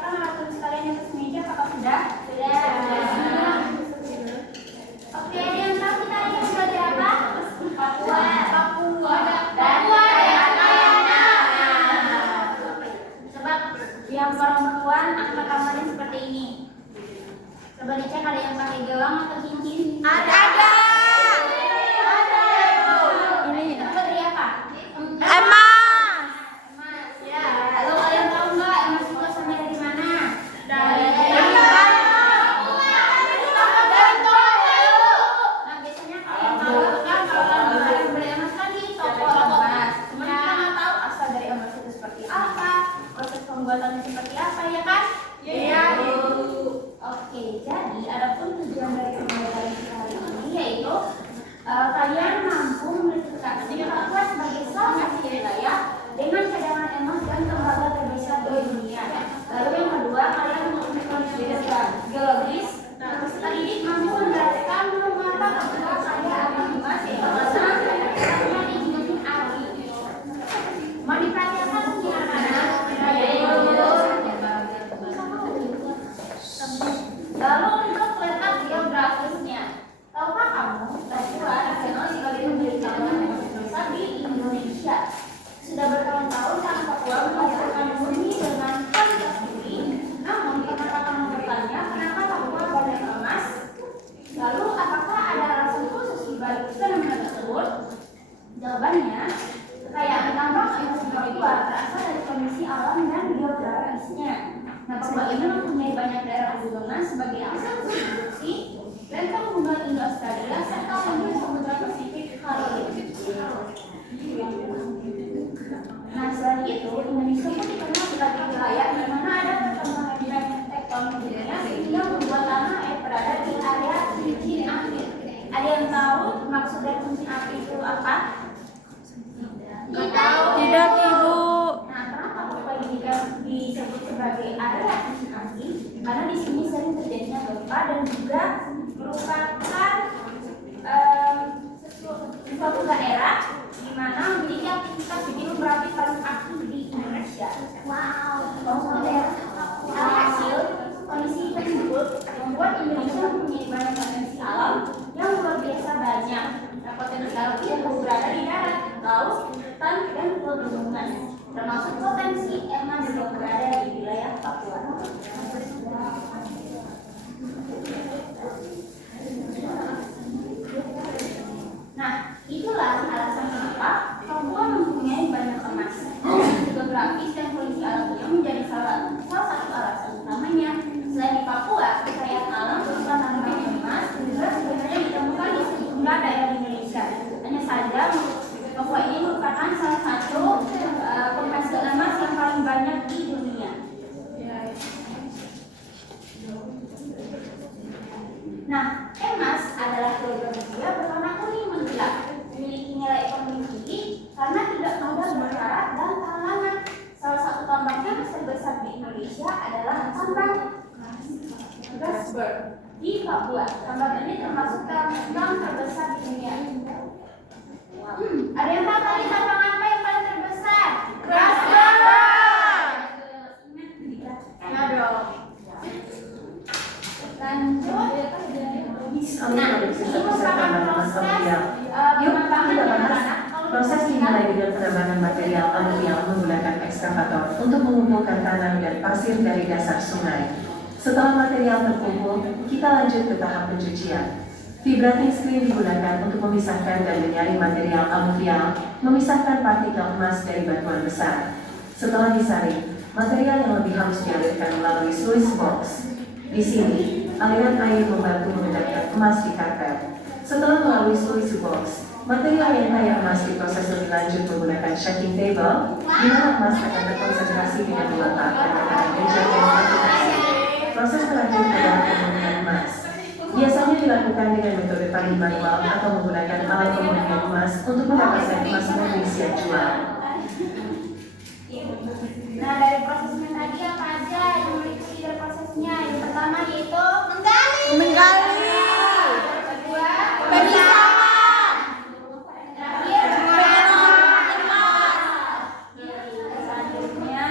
siapkan alat tulis kalian di atas meja? Apakah sudah? Sudah. Oke, ada yang tahu kita ini belajar apa? Papua. Sebab yang perempuan angka kamarnya seperti ini. Coba dicek ada yang pakai gelang atau cincin? Ada. Ini beri apa? Emas. Ya. Lalu kalian tahu nggak emas itu asalnya dari mana? Dari Nah, biasanya kalian tahu kan kalau kalian beli emas kan di toko emas. Cuma kita nggak tahu asal dari emas itu seperti apa, proses pembuatannya seperti apa, ya kan? Iya. Oke, jadi adapun tujuan dari pembelajaran kita hari ini yaitu kalian mampu memiliki Papua sebagai salah satu wilayah dengan cadangan emas dan tembaga terbesar di dunia. Lalu yang kedua, kalian memiliki kondisi geologis. Terdidik mampu menjelaskan mengapa Papua kaya akan emas karena dihidupi api. Mau diperhatikan gimana? Lalu untuk letak geografisnya, tahukah kamu Papua dikenal sebagai negeri cadangan emas terbesar di Indonesia? Sudah bertahun-tahun orang Papua menghasilkan bumi dengan kualitas tinggi. Namun karena kamu bertanya kenapa Papua banyak emas? Lalu apakah ada alasan khusus di balik fenomena tersebut? Jawabannya, kekayaan tambang emas di Papua berasal dari kondisi alam dan geografisnya. Nah, Papua ini mempunyai banyak daerah gunungan sebagai akses produksi dan penggunaan Indo-Australia serta wilayah Samudra Pasifik Karaibik. Nah, selain itu, Indonesia pun dikenal sebagai wilayah di mana ada perkembangan tektonik dunia sehingga membuat tanah air berada di area cincin api. Ada yang tahu maksud dari cincin api itu apa? Tidak, Ibu. Nah, kenapa Papua ini disebut sebagai area cincin api? Karena di sini sering terjadinya gempa dan juga merupakan suatu daerah di mana memiliki aktivitas gunung berapi paling aktif di Indonesia. Wow. Daerah. Alhasil, kondisi tersebut membuat Indonesia mempunyai banyak potensi alam yang luar biasa banyak. Nah, potensi alam itu berada di darat, laut, hutan, dan pegunungan, termasuk potensi emas yang berada di wilayah Papua. Nah, itulah alasan kenapa Papua mempunyai banyak emas. Geografis dan kondisi alamnya menjadi salah satu alasan utamanya. Selain di Papua, kekayaan alam berupa tambang emas juga sebenarnya ditemukan di sejumlah daerah di Indonesia. Hanya saja, Papua ini merupakan salah satu penghasil emas yang paling banyak di dunia. Nah, emas adalah logam mulia berwarna kuning mengkilap, memiliki nilai ekonomi tinggi karena tidak mudah bersyarat dan talangan. Salah satu tambang yang terbesar di Indonesia adalah tambang Grasberg di Papua. Tambang ini termasuk tambang terbesar di dunia. Ada yang tahu tadi tambang apa yang paling terbesar? Grasberg. Ya dong. Lanjut. Nah, ini merupakan proses dimulai dengan penambangan material aluvial menggunakan ekskavator untuk mengumpulkan tanah dan pasir dari dasar sungai. Setelah material terkumpul, kita lanjut ke tahap pencucian. Vibrating screen digunakan untuk memisahkan dan menyaring material aluvial, memisahkan partikel emas dari batuan besar. Setelah disaring, material yang lebih halus dialirkan melalui sluice box. Di sini, aliran air membantu membedakan emas di karpet. Setelah melalui sluice box, material yang kaya emas diproses lebih lanjut menggunakan shaking table, di mana emas akan terkonsentrasi dengan diletak dan akan menjadi kuantifikasi. Proses selanjutnya adalah pemurnian emas. Biasanya dilakukan dengan metode paling manual atau menggunakan alat pemurnian emas untuk mendapatkan emas murni siap jual. Nah, dari prosesnya tadi apa aja yang meliputi dari prosesnya? Yang pertama yaitu menggali. Yang kedua, berpisah. Terakhir, emas. Selanjutnya,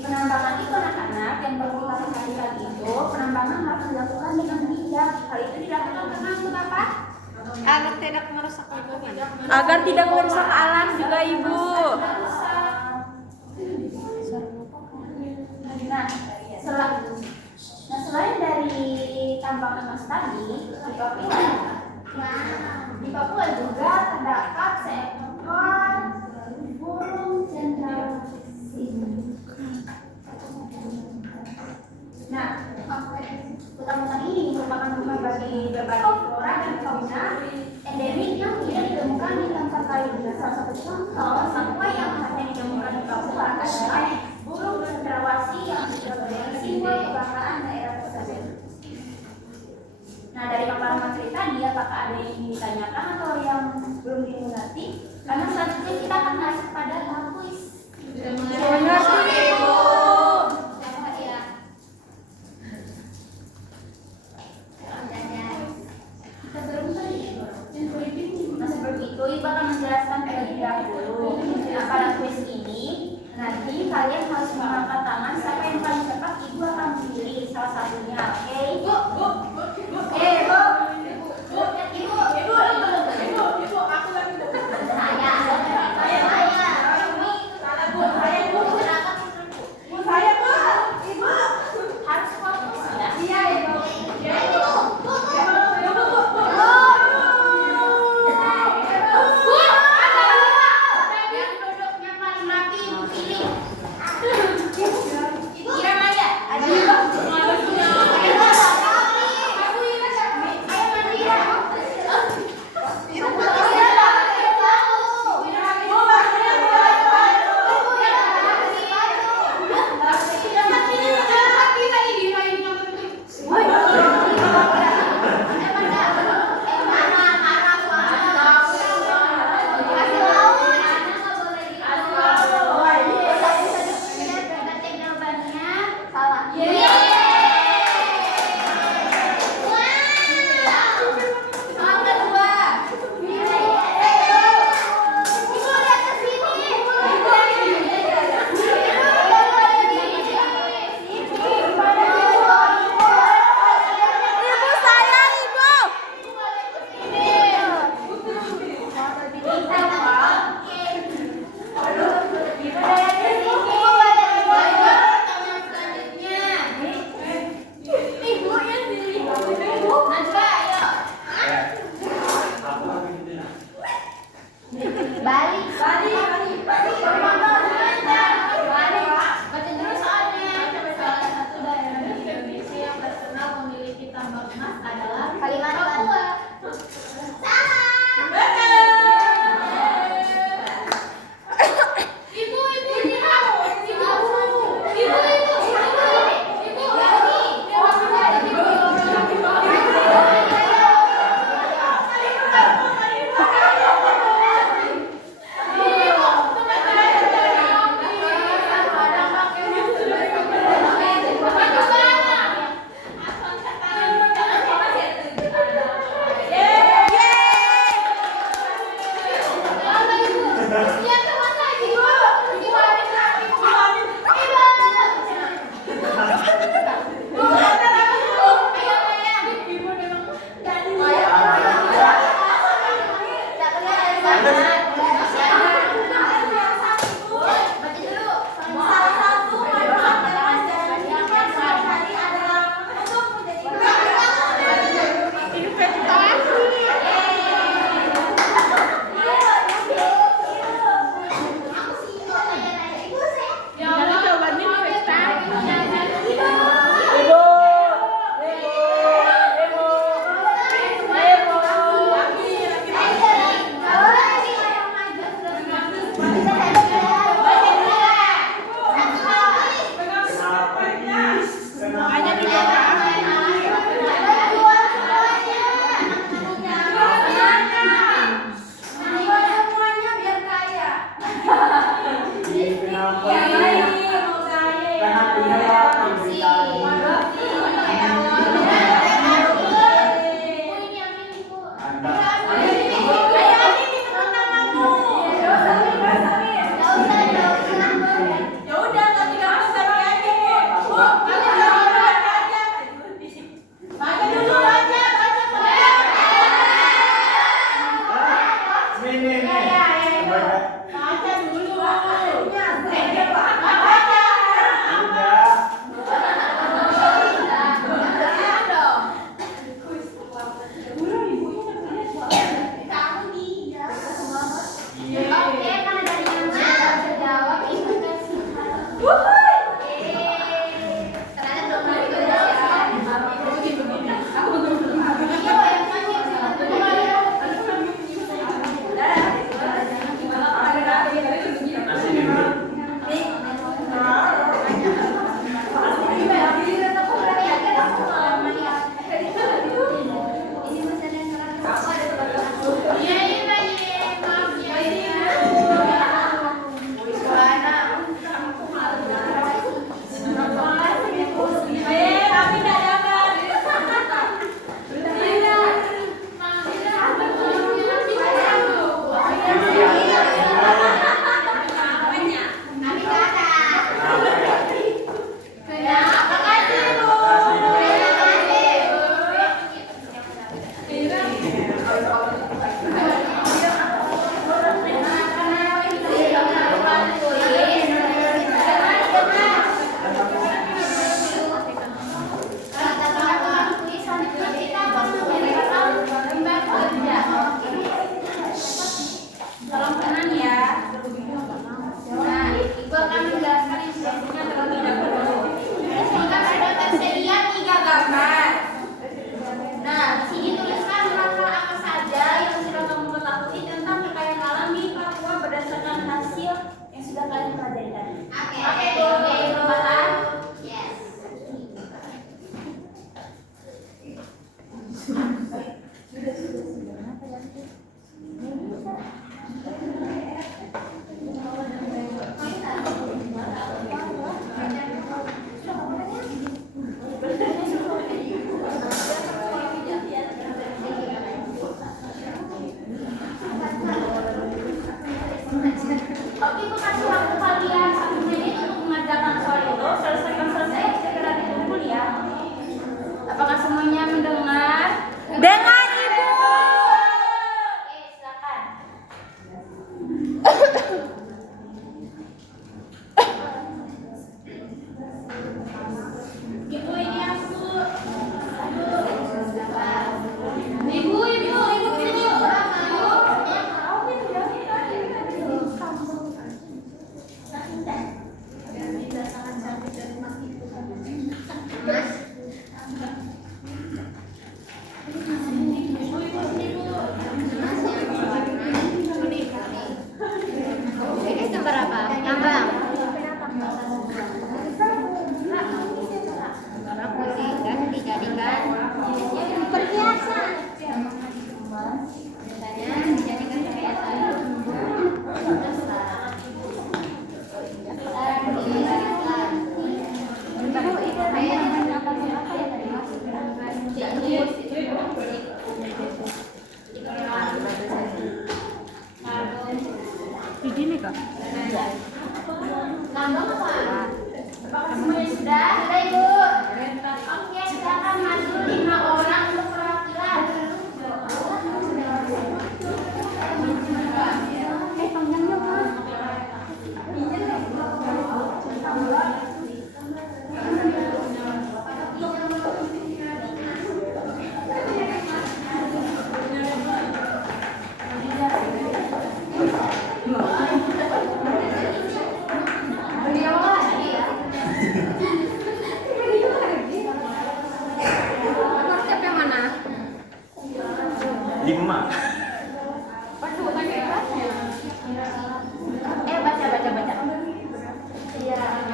penambangan itu anak-anak yang berpengalaman kali itu penambangan harus dilakukan dengan bijak. Hal itu dilakukan karena untuk apa? Agar tidak merusak lingkungan. Agar tidak merusak alam juga ibu. Selain dari tambang emas tadi, di Papua juga terdapat seekor burung cendrawasih. Nah, hutan-hutan ini merupakan rumah bagi berbagai flora dan fauna endemik yang tidak ditemukan di tempat lain. Salah satu contoh satwa yang hanya ditemukan di Papua adalah burung cendrawasih yang menjadi simbol kebanggaan daerah tersebut. Nah, dari paparan materi tadi, apakah ada yang ingin ditanyakan atau yang belum dimengerti? Karena selanjutnya kita akan masuk pada tahap kuis. Mengerti ibu. Masih begitu, ibu akan menjelaskan terlebih dahulu. Nah, pada kuis ini nanti kalian harus mengangkat tangan. Siapa yang paling cepat, ibu akan memilih salah satunya. Oke? Ibu. Harus fokus ya. Iya, ibu. Ibu.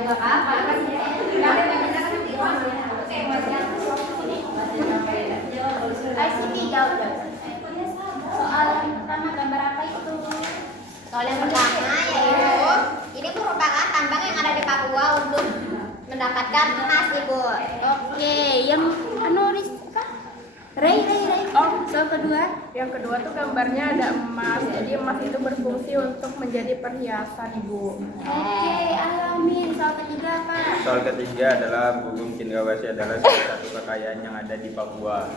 juga kak. ICT jawab. Soal yang pertama gambar apa itu? Soal yang pertama yaitu ini merupakan tambang yang ada di Papua untuk mendapatkan emas, Ibu. Oke, yang Anoris apa? Ray. Oh, soal kedua. Yang kedua tuh gambarnya ada emas. Jadi emas itu berfungsi untuk menjadi perhiasan, Ibu. Oke, Alamin. Soal ketiga apa? Soal ketiga adalah Bubung Cendrawasih adalah salah satu kekayaan yang ada di Papua.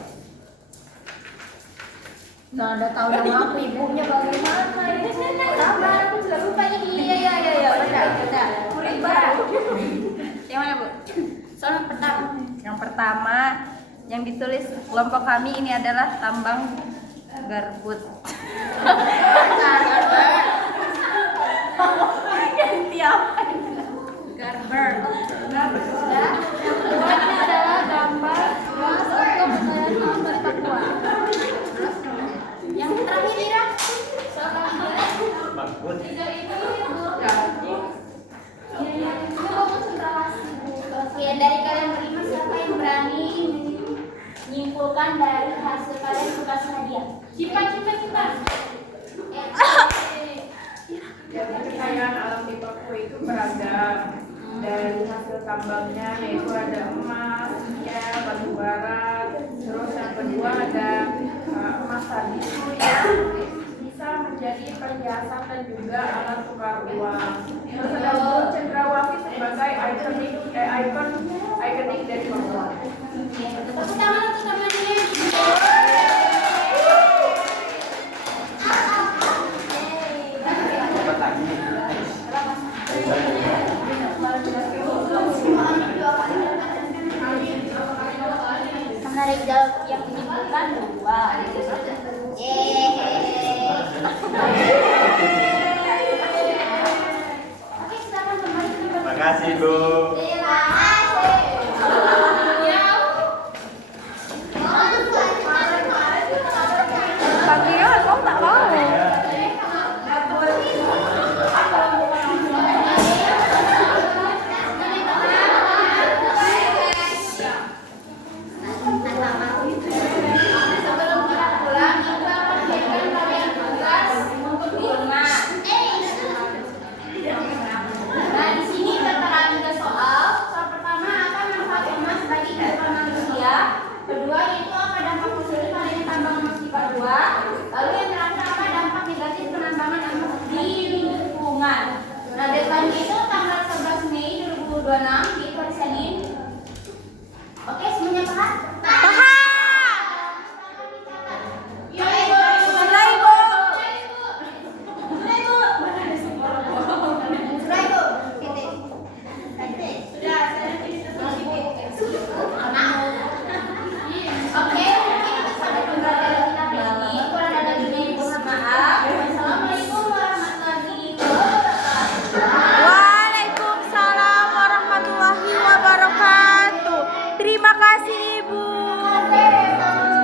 Nah, ada tahu nama aku ibunya bagaimana ini? Sabar, aku juga lupa ini. Iya, benar. Yang mana, Bu? Soal yang pertama. Yang pertama yang ditulis kelompok kami ini adalah tambang garbut. Garber. Yang kedua adalah gambar untuk kekayaan alam dari Papua. Yang terakhir Ira. Soal Oke, dari kalian berlima siapa yang berani menyimpulkan dari hasil kalian tugas hadiah? Cipa. Jadi kekayaan alam di Papua itu beragam. Dari hasil tambangnya yaitu ada emas, batu bara, terus yang kedua ada emas tadi itu yang bisa menjadi perhiasan dan juga alat tukar uang. Terus ada Bubung Cendrawasih sebagai ikonik dari Papua. Tepuk tangan untuk temannya. Menarik jawab yang menyimpulkan dua. Oke, silakan kembali ke tempat. Makasih, Bu. Terima kasih. Panggilan kamu tak mau. Sebelum kita pulang, Ibu akan berikan kalian tugas untuk di rumah. Nah, di sini tertera 3 soal. Soal pertama, apa manfaat emas bagi kehidupan manusia? Kedua, yaitu apa dampak positif adanya tambang emas di Papua? Lalu yang terakhir, apa dampak negatif penambangan emas di lingkungan? Nah, deadline itu tanggal 11 Mei 2026 di